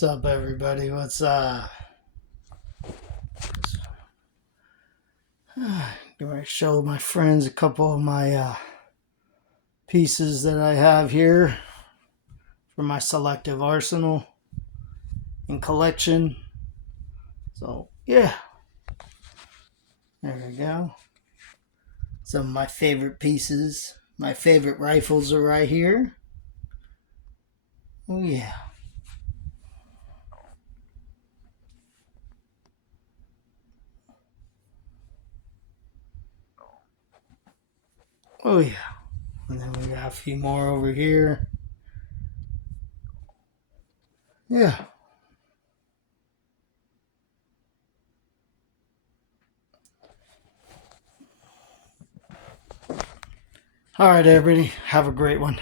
What's up, everybody? Gonna show my friends a couple of my pieces that I have here for my selective arsenal and collection. So yeah, there we go. Some of my favorite pieces. My favorite rifles are right here. Oh yeah. Oh yeah. And then we got a few more over here. Yeah. All right, everybody. Have a great one.